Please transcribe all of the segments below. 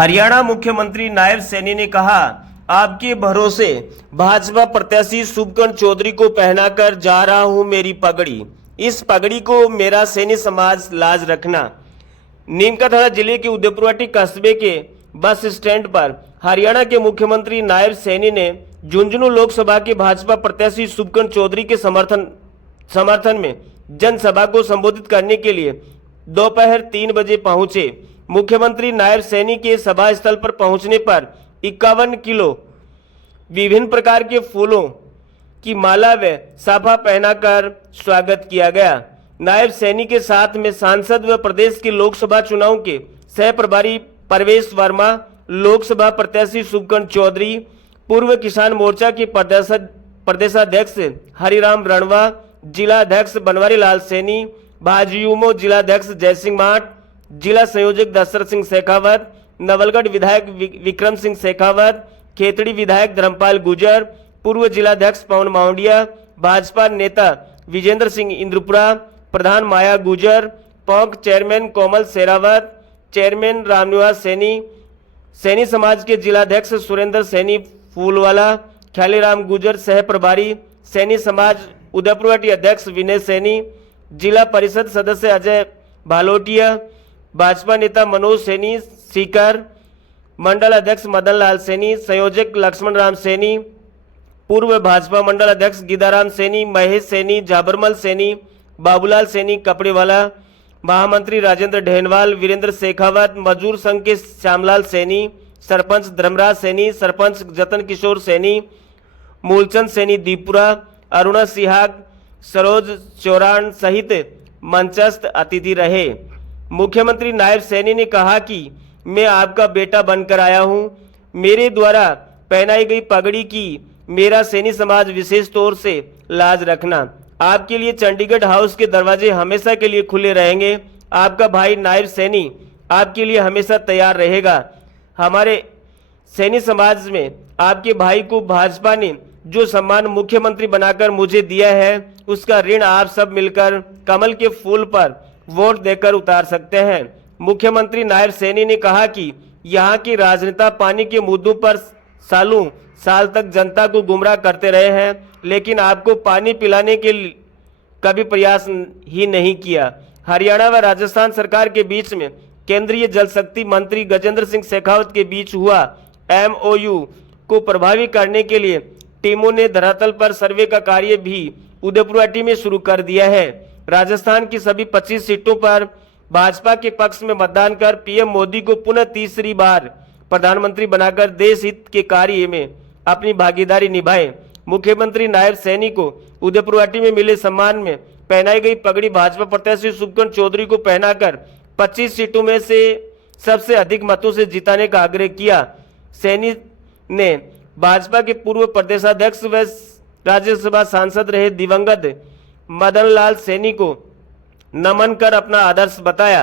हरियाणा मुख्यमंत्री नायब सैनी ने कहा, आपके भरोसे भाजपा प्रत्याशी शुभकर्ण चौधरी को पहनाकर जा रहा हूं मेरी पगड़ी। इस पगड़ी को मेरा सैनी समाज लाज रखना। नीमका थाना जिले के उदयपुरवाटी कस्बे के बस स्टैंड पर हरियाणा के मुख्यमंत्री नायब सैनी ने झुंझुनू लोकसभा के भाजपा प्रत्याशी शुभकर्ण चौधरी के समर्थन में जनसभा को संबोधित करने के लिए दोपहर 3 बजे पहुंचे। मुख्यमंत्री नायब सैनी के सभा स्थल पर पहुंचने पर 51 किलो विभिन्न प्रकार के फूलों की माला व साफा पहनाकर स्वागत किया गया। नायब सैनी के साथ में सांसद व प्रदेश के लोकसभा चुनाव के सह प्रभारी परवेश वर्मा, लोकसभा प्रत्याशी शुभकर्ण चौधरी, पूर्व किसान मोर्चा के प्रदेशाध्यक्ष हरिराम रणवा, जिला अध्यक्ष बनवारी लाल सैनी, भाजयुमो जिलाध्यक्ष जयसिंह माठ, जिला संयोजक दशरथ सिंह शेखावत, नवलगढ़ विधायक विक्रम सिंह शेखावत, खेतड़ी विधायक धर्मपाल गुजर, पूर्व जिलाध्यक्ष पवन मावडिया, भाजपा नेता विजेंद्र सिंह इंद्रपुरा, प्रधान माया गुजर, पौंक चेयरमैन कोमल शेरावत, चेयरमैन रामनिवास सैनी, सैनी समाज के जिलाध्यक्ष सुरेंद्र सैनी फूलवाला, ख्यालीराम गुजर सह प्रभारी, सैनी समाज उदयपुरवाटी अध्यक्ष विनय सैनी, जिला परिषद सदस्य अजय भालोटिया, भाजपा नेता मनोज सैनी सीकर, मंडल अध्यक्ष मदन लाल सैनी, संयोजक लक्ष्मण राम सैनी, पूर्व भाजपा मंडल अध्यक्ष गीदाराम सैनी, महेश सैनी, झाबरमल सैनी, बाबूलाल सैनी कपड़ेवाला, महामंत्री राजेंद्र ढेनवाल, वीरेंद्र शेखावत, मजदूर संघ के श्यामलाल सैनी, सरपंच धर्मराज सैनी, सरपंच जतन किशोर सैनी, मूलचंद सैनी दीपुरा, अरुणा सिहाग, सरोज चौरान सहित मंचस्थ अतिथि रहे। मुख्यमंत्री नायब सैनी ने कहा कि मैं आपका बेटा बनकर आया हूं। मेरे द्वारा पहनाई गई पगड़ी की मेरा सैनी समाज विशेष तौर से लाज रखना। आपके लिए चंडीगढ़ हाउस के दरवाजे हमेशा के लिए खुले रहेंगे। आपका भाई नायब सैनी आपके लिए हमेशा तैयार रहेगा। हमारे सैनी समाज में आपके भाई को भाजपा ने जो सम्मान मुख्यमंत्री बनाकर मुझे दिया है, उसका ऋण आप सब मिलकर कमल के फूल पर वोट देकर उतार सकते हैं। मुख्यमंत्री नायब सैनी ने कहा कि यहाँ के राजनेता पानी के मुद्दों पर सालों साल तक जनता को गुमराह करते रहे हैं, लेकिन आपको पानी पिलाने के कभी प्रयास ही नहीं किया। हरियाणा व राजस्थान सरकार के बीच में केंद्रीय जल शक्ति मंत्री गजेंद्र सिंह शेखावत के बीच हुआ MOU को प्रभावी करने के लिए टीमों ने धरातल पर सर्वे का कार्य भी उदयपुरवाटी में शुरू कर दिया है। राजस्थान की सभी 25 सीटों पर भाजपा के पक्ष में मतदान कर पीएम मोदी को पुनः तीसरी बार प्रधानमंत्री बनाकर देश हित के कार्य में अपनी भागीदारी निभाए। मुख्यमंत्री नायब सैनी को उदयपुरवाटी में मिले सम्मान में पहनाई गई पगड़ी भाजपा प्रत्याशी शुभकर्ण चौधरी को पहनाकर 25 सीटों में से सबसे अधिक मतों से जिताने का आग्रह किया। सैनी ने भाजपा के पूर्व प्रदेशाध्यक्ष व राज्यसभा सांसद रहे दिवंगत मदन लाल सैनी को नमन कर अपना आदर्श बताया।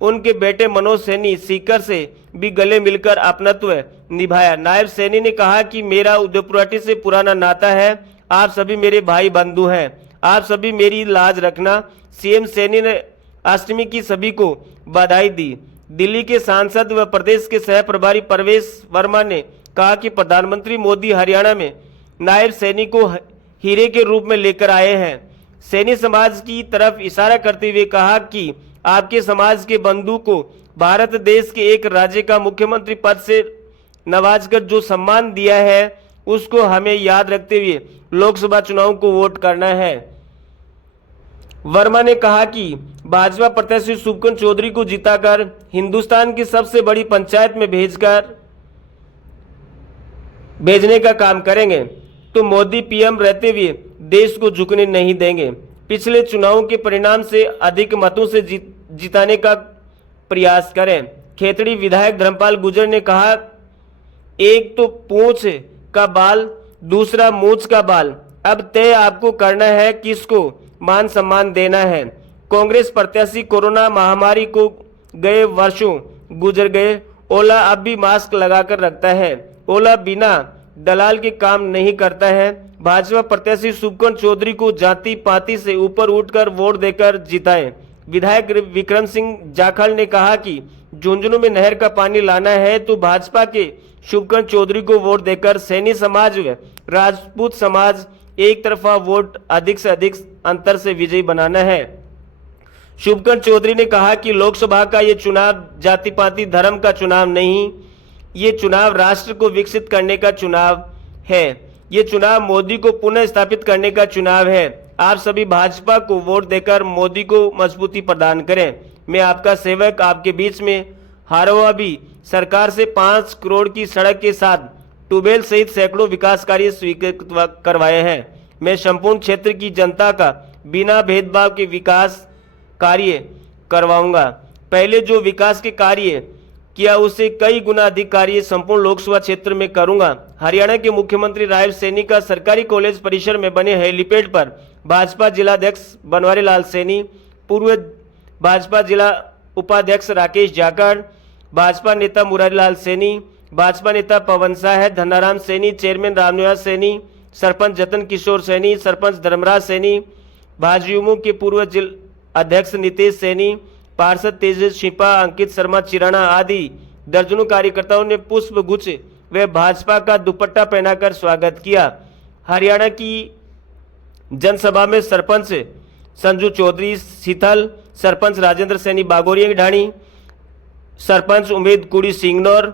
उनके बेटे मनोज सैनी सीकर से भी गले मिलकर अपनत्व निभाया। नायब सैनी ने कहा कि मेरा उदयपुरवाटी से पुराना नाता है। आप सभी मेरे भाई बंधु हैं। आप सभी मेरी लाज रखना। सीएम सैनी ने अष्टमी की सभी को बधाई दी। दिल्ली के सांसद व प्रदेश के सह प्रभारी परवेश वर्मा ने कहा कि प्रधानमंत्री मोदी हरियाणा में नायब सैनी को हीरे के रूप में लेकर आए हैं। सैनी समाज की तरफ इशारा करते हुए कहा कि आपके समाज के बंधु को भारत देश के एक राज्य का मुख्यमंत्री पद से नवाजकर जो सम्मान दिया है, उसको हमें याद रखते हुए लोकसभा चुनाव को वोट करना है। वर्मा ने कहा कि भाजपा प्रत्याशी शुभकर्ण चौधरी को जिताकर हिंदुस्तान की सबसे बड़ी पंचायत में भेजने का काम करेंगे तो मोदी पीएम रहते हुए देश को झुकने नहीं देंगे। पिछले चुनावों के परिणाम से अधिक मतों से जिताने का प्रयास करें। खेतड़ी विधायक धर्मपाल गुजर ने कहा, एक तो पूंछ का बाल, दूसरा मूंछ का बाल। अब तय आपको करना है किसको मान सम्मान देना है। कांग्रेस प्रत्याशी कोरोना महामारी को गए वर्षों गुजर गए। ओला अब भी मास्क लगाकर रखता है। ओला बिना दलाल के काम नहीं करता है। भाजपा प्रत्याशी शुभकर्ण चौधरी को जाति पाति से ऊपर उठकर वोट देकर जिताएं। विधायक विक्रम सिंह जाखल ने कहा कि झुंझुनू में नहर का पानी लाना है तो भाजपा के शुभकर्ण चौधरी को वोट देकर सैनी समाज व राजपूत समाज एक तरफा वोट अधिक से अधिक अंतर से विजयी बनाना है। शुभकर्ण चौधरी ने कहा कि लोकसभा का ये चुनाव जाति पाति धर्म का चुनाव नहीं, ये चुनाव राष्ट्र को विकसित करने का चुनाव है। ये चुनाव मोदी को पुनः स्थापित करने का चुनाव है। आप सभी भाजपा को वोट देकर मोदी को मजबूती प्रदान करें। मैं आपका सेवक आपके बीच में हारा हुआ भी सरकार से 5 करोड़ की सड़क के साथ ट्यूबवेल सहित सैकड़ों विकास कार्य स्वीकृत करवाए हैं। मैं संपूर्ण क्षेत्र की जनता का बिना भेदभाव के विकास कार्य करवाऊंगा। पहले जो विकास के कार्य किया उससे कई गुना अधिक कार्य संपूर्ण लोकसभा क्षेत्र में करूंगा। हरियाणा के मुख्यमंत्री नायब सैनी का सरकारी कॉलेज परिसर में बने हेलीपैड पर भाजपा जिलाध्यक्ष बनवारी लाल सैनी, पूर्व भाजपा जिला उपाध्यक्ष राकेश जाखड़, भाजपा नेता मुरारी लाल सैनी, भाजपा नेता पवन शाह, धनाराम सैनी, चेयरमैन रामनिवास सैनी, सरपंच जतन किशोर सैनी, सरपंच धर्मराज सैनी, भाजयुमो के पूर्व जिला अध्यक्ष नितेश सैनी, पार्षद तेजस शिपा, अंकित शर्मा चिराना आदि दर्जनों कार्यकर्ताओं ने पुष्प गुच्छ व भाजपा का दुपट्टा पहनाकर स्वागत किया। हरियाणा की जनसभा में सरपंच संजू चौधरी शीतल, सरपंच राजेंद्र सैनी बागोरिया ढाणी, सरपंच उमेद कुड़ी सिंगनौर,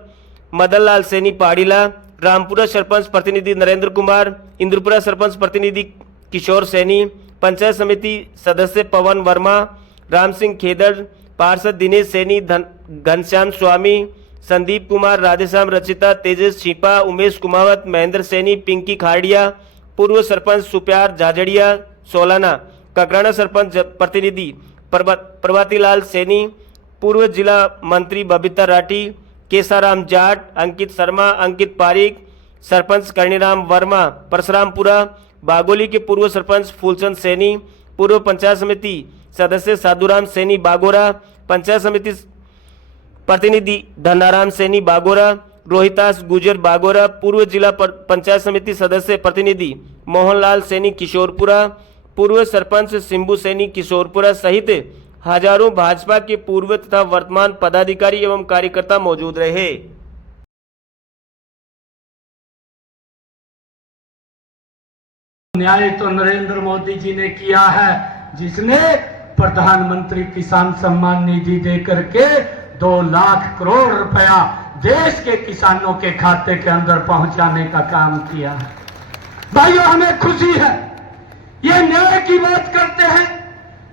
मदन लाल सैनी पाड़ीला, रामपुरा सरपंच प्रतिनिधि नरेंद्र कुमार, इंद्रपुरा सरपंच प्रतिनिधि किशोर सैनी, पंचायत समिति सदस्य पवन वर्मा, राम सिंह खेदड़, पार्षद दिनेश सैनी, घनश्याम स्वामी, संदीप कुमार, राधेश्याम रचिता, तेजस छिपा, उमेश कुमावत, महेंद्र सैनी, पिंकी खाड़िया, पूर्व सरपंच सुप्यार झाझड़िया सोलाना, ककराना सरपंच प्रतिनिधि प्रभातीलाल सैनी, पूर्व जिला मंत्री बबीता राठी, केसाराम जाट, अंकित शर्मा, अंकित पारिक, सरपंच कर्णीराम वर्मा, परशुरामपुरा, बागोली के पूर्व सरपंच फूलचंद सैनी, पूर्व पंचायत समिति सदस्य साधुराम सैनी बागोरा, पंचायत समिति प्रतिनिधि धनाराम सैनी बागोरा, रोहितास गुजर बागोरा, पूर्व जिला पंचायत समिति सदस्य प्रतिनिधि मोहनलाल सैनी किशोरपुरा, पूर्व सरपंच सिंबू सैनी किशोरपुरा सहित हजारों भाजपा के पूर्व तथा वर्तमान पदाधिकारी एवं कार्यकर्ता मौजूद रहे। न्याय तो नरेंद्र मोदी जी ने किया है, जिसने प्रधानमंत्री किसान सम्मान निधि देकर के 2 लाख करोड़ रुपया देश के किसानों के खाते के अंदर पहुंचाने का काम किया है। भाइयों, हमें खुशी है, ये न्याय की बात करते हैं,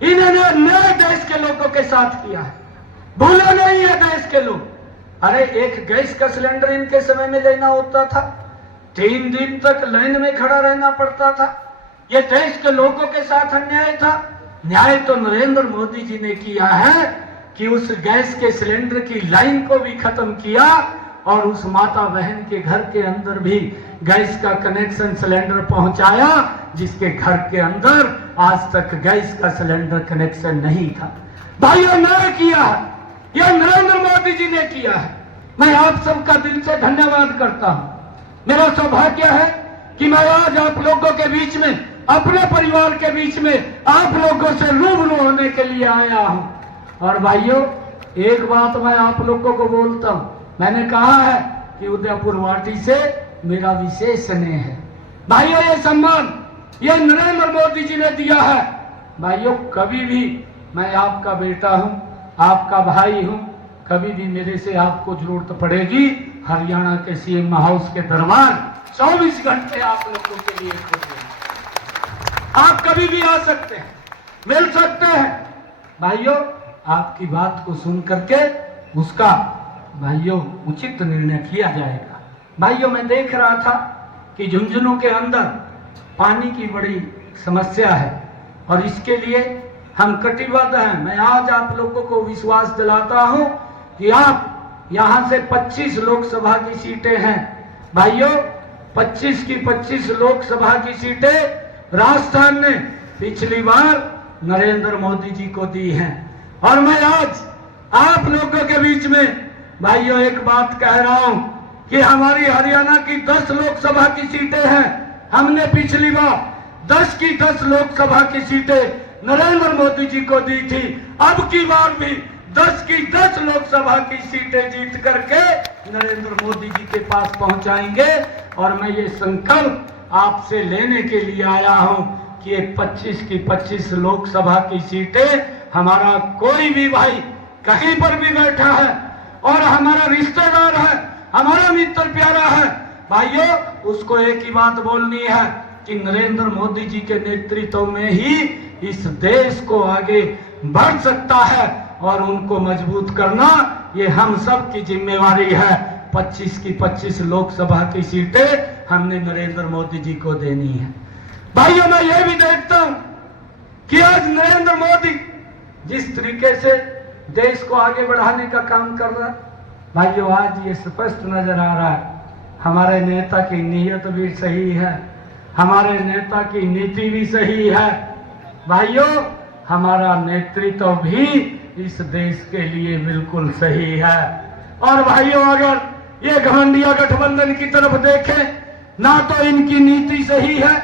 इन्होंने न्याय देश के लोगों के साथ किया है, भूले नहीं है देश के लोग। अरे एक गैस का सिलेंडर इनके समय में लेना होता था, 3 दिन तक लाइन में खड़ा रहना पड़ता था। ये देश के लोगों के साथ अन्याय था। न्याय तो नरेंद्र मोदी जी ने किया है कि उस गैस के सिलेंडर की लाइन को भी खत्म किया और उस माता बहन के घर के अंदर भी गैस का कनेक्शन सिलेंडर पहुंचाया, जिसके घर के अंदर आज तक गैस का सिलेंडर कनेक्शन नहीं था। भाइयों, न्याय किया है, यह नरेंद्र मोदी जी ने किया है। मैं आप सबका दिल से धन्यवाद करता हूं। मेरा सौभाग्य है कि मैं आज आप लोगों के बीच में, अपने परिवार के बीच में आप लोगों से रूबरू होने के लिए आया हूं। और भाइयों, एक बात मैं आप लोगों को बोलता हूं, मैंने कहा है कि उदयपुर वाटी से मेरा विशेष स्नेह है। भाइयों, ये सम्मान ये नरेंद्र मोदी जी ने दिया है। भाइयों, कभी भी मैं आपका बेटा हूं, आपका भाई हूं, कभी भी मेरे से आपको जरूरत पड़ेगी, हरियाणा के सीएम हाउस के दरबार 24 घंटे आप लोगों के लिए खुले हैं। आप कभी भी आ सकते हैं, मिल सकते हैं। भाइयों, आपकी बात को सुन करके उसका भाइयों उचित निर्णय किया जाएगा। भाइयों, मैं देख रहा था कि झुंझुनू के अंदर पानी की बड़ी समस्या है और इसके लिए हम कटिबद्ध हैं। मैं आज आप लोगों को विश्वास दिलाता हूं कि आप यहां से 25 लोकसभा की सीटें हैं। भाइयों, 25 की 25 लोकसभा की सीटें राजस्थान ने पिछली बार नरेंद्र मोदी जी को दी हैं। और मैं आज आप लोगों के बीच में भाइयों एक बात कह रहा हूं कि हमारी हरियाणा की 10 लोकसभा की सीटें हैं। हमने पिछली बार 10 की 10 लोकसभा की सीटें नरेंद्र मोदी जी को दी थी। अब की बार भी 10 की 10 लोकसभा की सीटें जीत करके नरेंद्र मोदी जी के पास पहुंचाएंगे। और मैं ये संकल्प आपसे लेने के लिए आया हूं कि ये 25 की 25 लोकसभा की सीटें हमारा कोई भी भाई कहीं पर भी बैठा है और हमारा रिश्तेदार है, हमारा मित्र प्यारा है, भाइयों उसको एक ही बात बोलनी है कि नरेंद्र मोदी जी के नेतृत्व में ही इस देश को आगे बढ़ सकता है और उनको मजबूत करना ये हम सब की जिम्मेवारी है। 25 की 25 लोकसभा की सीटें हमने नरेंद्र मोदी जी को देनी है। भाइयों मैं ये भी देखता हूं कि आज नरेंद्र मोदी जिस तरीके से देश को आगे बढ़ाने का काम कर रहा है, भाइयों आज ये स्पष्ट नजर आ रहा है हमारे नेता की नीयत भी सही है, हमारे नेता की नीति भी सही है। भाइयों हमारा नेतृत्व भी इस देश के लिए बिल्कुल सही है। और भाइयों अगर ये घमंडिया गठबंधन की तरफ देखें, ना तो इनकी नीति सही है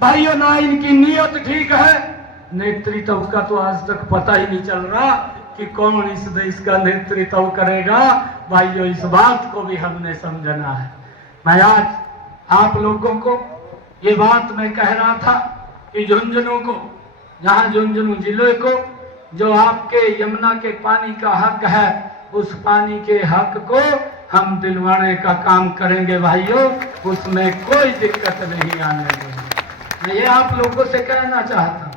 भाइयों, ना इनकी नीयत ठीक है, नेतृत्व का तो आज तक पता ही नहीं चल रहा कि कौन इस देश का नेतृत्व करेगा। भाइयों इस बात को भी हमने समझना है। मैं आज आप लोगों को ये बात मैं कह रहा था कि झुंझुनू को, जहां झुंझुनू जिले को जो आपके यमुना के पानी का हक है, उस पानी के हक को हम दिलवाने का काम करेंगे भाइयों, उसमें कोई दिक्कत नहीं आने देंगे। मैं ये आप लोगों से कहना चाहता हूं।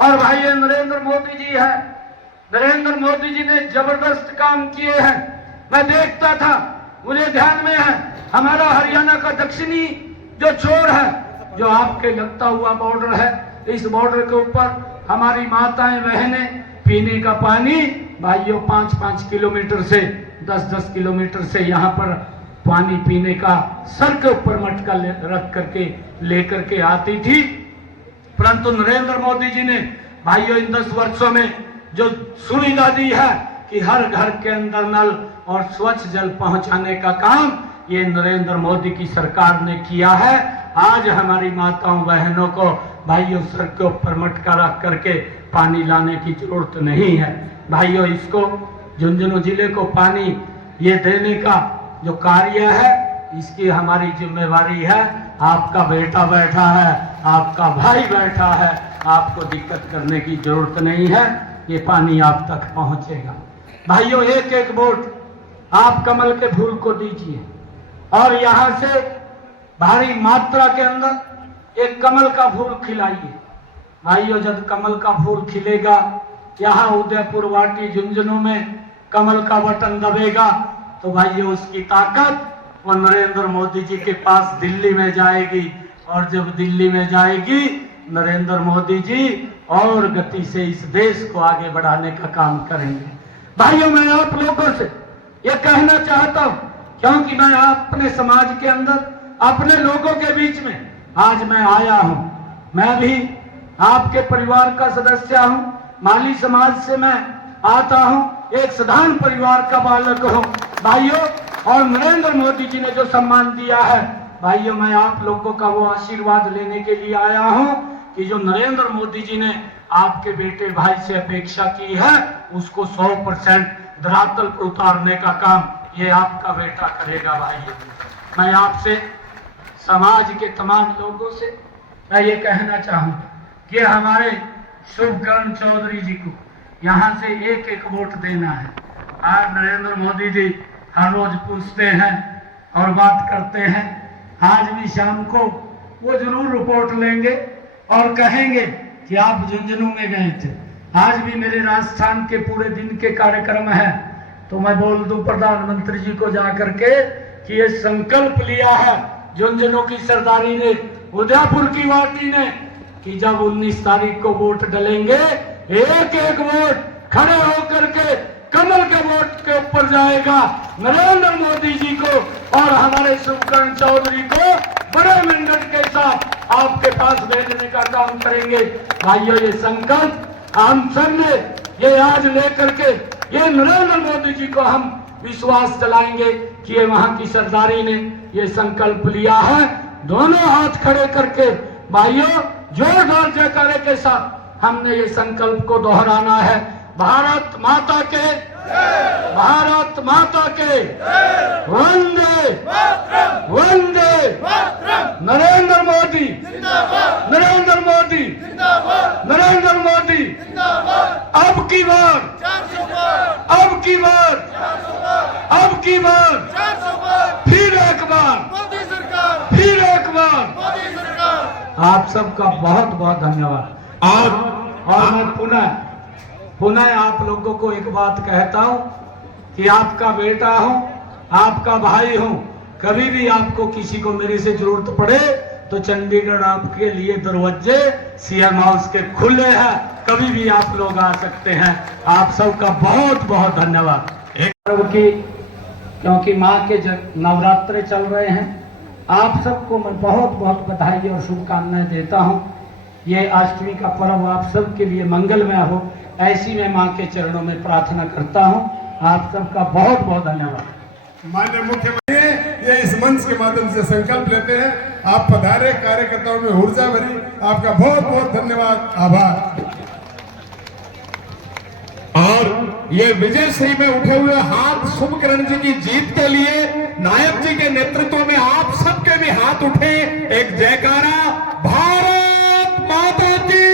और भाई नरेंद्र मोदी जी है, नरेंद्र मोदी जी ने जबरदस्त काम किए हैं। मैं देखता था, मुझे ध्यान में है हमारा हरियाणा का दक्षिणी जो छोर है, जो आपके लगता हुआ बॉर्डर है, इस बॉर्डर के ऊपर हमारी माताएं बहनें पीने का पानी भाइयों 5-5 किलोमीटर से 10-10 किलोमीटर से यहाँ पर पानी पीने का सर के ऊपर मटका रख करके लेकर के आती थी। परंतु नरेंद्र मोदी जी ने भाइयों इन 10 वर्षों में जो सुविधा दी है कि हर घर के अंदर नल और स्वच्छ जल पहुंचाने का काम ये नरेंद्र मोदी की सरकार ने किया है। आज हमारी माताओं बहनों को भाइयों सर के ऊपर मटका रख करके पानी लाने की जरूरत नहीं है। भाइयों इसको झुंझुनू जिले को पानी ये देने का जो कार्य है, इसकी हमारी जिम्मेवारी है। आपका बेटा बैठा है, आपका भाई बैठा है, आपको दिक्कत करने की जरूरत नहीं है, ये पानी आप तक पहुंचेगा। भाइयों एक एक वोट आप कमल के फूल को दीजिए और यहां से भारी मात्रा के अंदर एक कमल का फूल खिलाइए। भाइयों जब कमल का फूल खिलेगा, यहाँ उदयपुर वाटी झुंझुनू में कमल का बटन दबेगा, तो भाइयों उसकी ताकत वो नरेंद्र मोदी जी के पास दिल्ली में जाएगी। और जब दिल्ली में जाएगी, नरेंद्र मोदी जी और गति से इस देश को आगे बढ़ाने का काम करेंगे। भाइयों मैं आप लोगों से ये कहना चाहता हूं, क्योंकि मैं अपने समाज के अंदर अपने लोगों के बीच में आज मैं आया हूं। मैं भी आपके परिवार का सदस्य हूं, माली समाज से मैं आता हूं, एक साधारण परिवार का बालक हूं भाइयों। और नरेंद्र मोदी जी ने जो सम्मान दिया है भाइयों, मैं आप लोगों का वो आशीर्वाद लेने के लिए आया हूं कि जो नरेंद्र मोदी जी ने आपके बेटे भाई से अपेक्षा की है, उसको 100% धरातल पर उतारने का काम ये आपका बेटा करेगा। भाइयों मैं आपसे समाज के तमाम लोगों से मैं ये कहना चाहूंगा कि हमारे शुभकरण चौधरी जी को यहाँ से एक एक वोट देना है। आज नरेंद्र मोदी जी हर रोज पूछते हैं और बात करते हैं, आज भी शाम को वो जरूर रिपोर्ट लेंगे और कहेंगे कि आप झुंझुनू में गए थे। आज भी मेरे राजस्थान के पूरे दिन के कार्यक्रम है, तो मैं बोल दूं प्रधानमंत्री जी को जाकर के कि ये संकल्प लिया है झुंझुनू की सरदारी ने, उदयपुर की वाटी ने, कि जब 19 तारीख को वोट डलेंगे, एक एक वोट खड़े होकर के कमल के वोट के ऊपर जाएगा। नरेंद्र मोदी जी को और हमारे शुभकरण चौधरी को बड़े मेंढक के साथ आपके पास भेजने का काम करेंगे। भाइयों ये संकल्प हम सब ने ये आज लेकर के ये नरेंद्र मोदी जी को हम विश्वास दिलाएंगे कि ये वहां की सरदारी ने ये संकल्प लिया है। दोनों हाथ खड़े करके भाइयों जोरदार जयकारे के साथ हमने ये संकल्प को दोहराना है भारत माता के, भारत माता के, वंदे वंदे, नरेंद्र मोदी, नरेंद्र मोदी, नरेंद्र मोदी, अब की बार, अब की बार, अब की बार, फिर एक बार, फिर एक बार। आप सबका बहुत बहुत धन्यवाद। और मैं पुनः आप लोगों को एक बात कहता हूं कि आपका बेटा हूं, आपका भाई हूं। कभी भी आपको किसी को मेरे से जरूरत पड़े तो चंडीगढ़ आपके लिए दरवाजे सीएम हाउस के खुले हैं, कभी भी आप लोग आ सकते हैं। आप सबका बहुत बहुत धन्यवाद। क्योंकि माँ के नवरात्रे चल रहे हैं, आप सबको मैं बहुत बहुत बधाई और शुभकामनाएं देता हूं। ये अष्टमी का पर्व आप सबके लिए मंगलमय हो, ऐसी मैं माँ के चरणों में प्रार्थना करता हूं। आप सबका बहुत बहुत धन्यवाद। माननीय मुख्यमंत्री ये इस मंच के माध्यम से संकल्प लेते हैं। आप पधारे, कार्यकर्ताओं में ऊर्जा भरी, आपका बहुत बहुत धन्यवाद, आभार। और ये विजय श्री में उठे हुए हाथ शुभकरण जी की जीत के लिए नायक जी के नेतृत्व में आप सबके भी हाथ उठे। एक जयकारा, भारत माता की।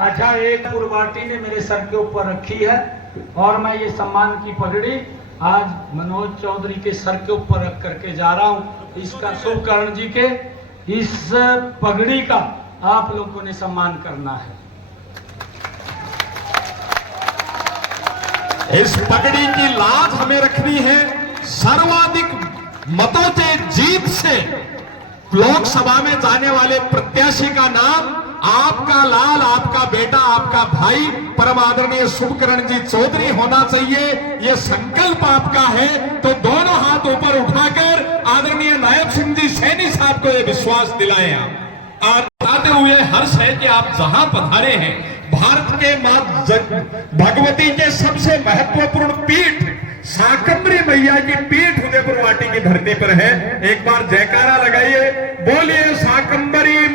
अच्छा, एक पुरवाटी ने मेरे सर के ऊपर रखी है और मैं ये सम्मान की पगड़ी आज मनोज चौधरी के सर के ऊपर रख करके जा रहा हूं। इसका शुभकरण जी के इस पगड़ी का आप लोगों ने सम्मान करना है। इस पगड़ी की लाज हमें रखनी है। सर्वाधिक मतों से जीत से लोकसभा में जाने वाले प्रत्याशी का नाम आपका लाल, आपका बेटा, आपका भाई परम आदरणीय शुभकरण जी चौधरी होना चाहिए। ये संकल्प आपका है, तो दोनों हाथ ऊपर उठाकर आदरणीय नायब सिंह जी सैनी साहब को ये विश्वास दिलाएं। आप आते हुए हर्ष है कि आप जहां पधारे हैं, भारत के मां भगवती के सबसे महत्वपूर्ण पीठ शाकंभरी मैया की पीठ उदयपुर वाटी की धरती पर है। एक बार जयकारा लगाइए, बोलिए शाकंभरी